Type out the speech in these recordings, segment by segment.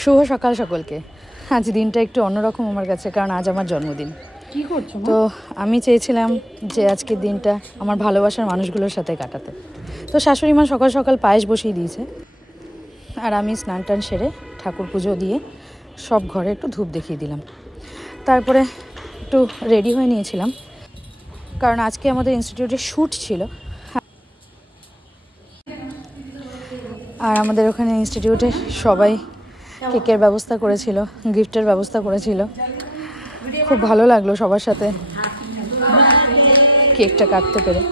শুভ সকাল সকলকে। আজ দিনটা একটু অন্যরকম আমার কাছে, কারণ আজ আমার জন্মদিন। কি করছো? তো আমি চেয়েছিলাম যে আজকের দিনটা আমার ভালোবাসার মানুষগুলোর সাথে কাটাতে। তো শাশুড়ি মা সকাল সকাল পায়েস বসিয়ে দিয়েছে, আর আমি স্নান টান সেরে ঠাকুর পুজো দিয়ে সব ঘরে একটু ধূপ দেখিয়ে দিলাম। তারপরে একটু রেডি হয়ে নিয়েছিলাম, কারণ আজকে আমাদের ইনস্টিটিউটে শ্যুট ছিল। আর আমাদের ওখানে ইনস্টিটিউটে সবাই কেকের ব্যবস্থা করেছিল, গিফটের ব্যবস্থা করেছিল। খুব ভালো লাগলো সবার সাথে কেকটা কাটতে পেরে।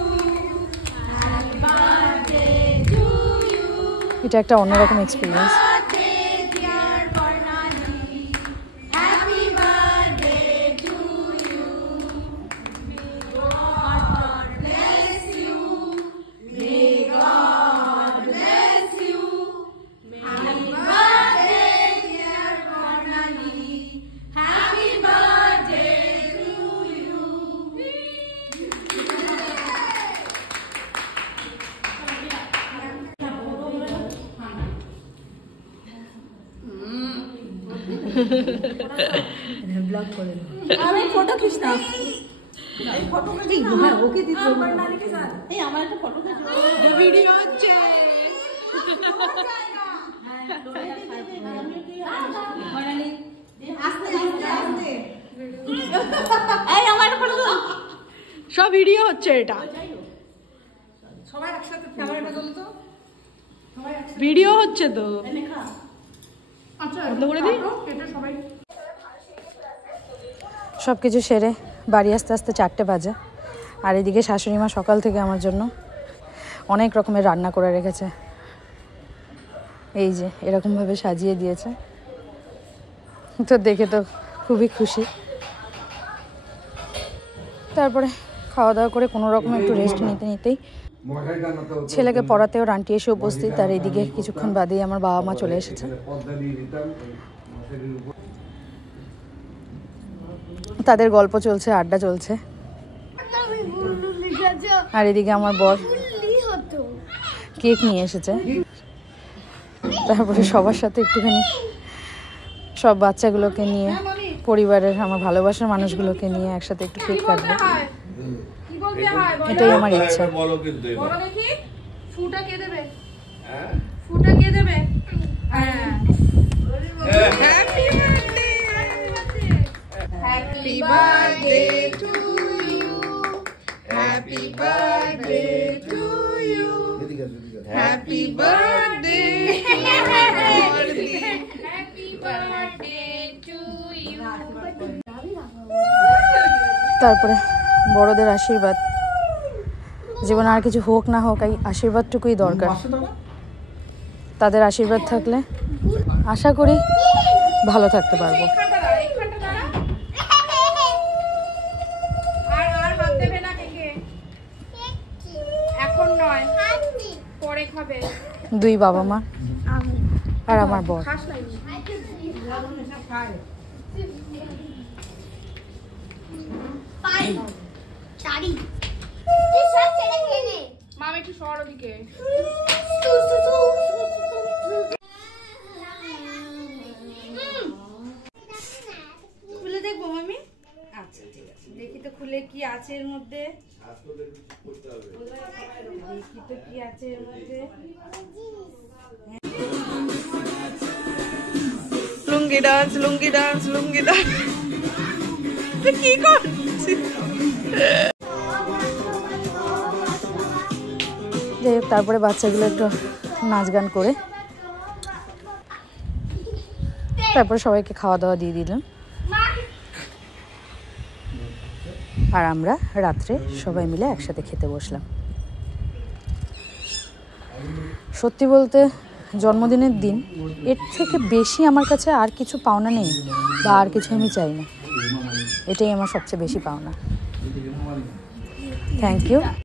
এটা একটা অন্যরকম এক্সপিরিয়েন্স। ব্লগ করে আমি ফটো খিঁচনা এই ফটো কে হ্যাঁ ওকে দিতে বর্ণালী के साथ এই আমার একটা ফটো খিঁচো ভিডিও হচ্ছে হ্যাঁ বর্ণালী আস্তে আস্তে আস্তে এই আমার একটা ফটো সব ভিডিও হচ্ছে, এটা সবাই একসাথে ক্যামেরাটা ধরো তো, সবাই একসাথে ভিডিও হচ্ছে তো। আচ্ছা বন্ধ করে দিই। এটা সবাই সব কিছু সেরে বাড়ি আস্তে আস্তে 4টে বাজে। আর এদিকে শাশুড়ি মা সকাল থেকে আমার জন্য অনেক রকমের রান্না করে রেখেছে। এই যে এরকমভাবে সাজিয়ে দিয়েছে, তো দেখে তো খুবই খুশি। তারপরে খাওয়া দাওয়া করে কোনো রকম একটু রেস্ট নিতে নিতেই ছেলেকে পড়াতেও রান্টি এসে উপস্থিত। আর এইদিকে কিছুক্ষণ বাদেই আমার বাবা মা চলে এসেছে। তাদের গল্প চলছে, আড্ডা চলছে। আর এদিকে আমার বর কেক নিয়ে এসেছে। তারপরে সবার সাথে একটুখানি সব বাচ্চাগুলোকে নিয়ে, পরিবারের আমার ভালোবাসার মানুষগুলোকে নিয়ে একসাথে একটু কেক কাটবো, এটাই আমার ইচ্ছা। বলো দেখি ফুটা কে দেবে? হ্যাঁ ফুটা কে দেবে? হ্যাঁ happy birthday to you, happy birthday to you, happy birthday, happy birthday to you. তারপরে বড়দের আশীর্বাদ, জীবনে আর কিছু হোক না হোক এই আশীর্বাদটুকুই দরকার। তাদের আশীর্বাদ থাকলে আশা করি ভালো থাকতে পারবো। দুই বাবা মা আর আমার বর। মাম একটু সর ওদিকে। খুলে দেখবো মামি? আচ্ছা ঠিক আছে, দেখি তো খুলে কি আছে এর মধ্যে। দেখি তো কি আছে এর মধ্যে। লুঙ্গি ডান্স, লুঙ্গি ডান্স, লুঙ্গি ডান্স। কি করছিস? যাই হোক, তারপরে বাচ্চাগুলো একটু নাচ গান করে তারপরে সবাইকে খাওয়া দাওয়া দিয়ে দিলাম। আর আমরা রাত্রে সবাই মিলে একসাথে খেতে বসলাম। সত্যি বলতে জন্মদিনের দিন এর থেকে বেশি আমার কাছে আর কিছু পাওনা নেই, বা আর কিছু আমি চাই না। এটাই আমার সবচেয়ে বেশি পাওনা। Thank you.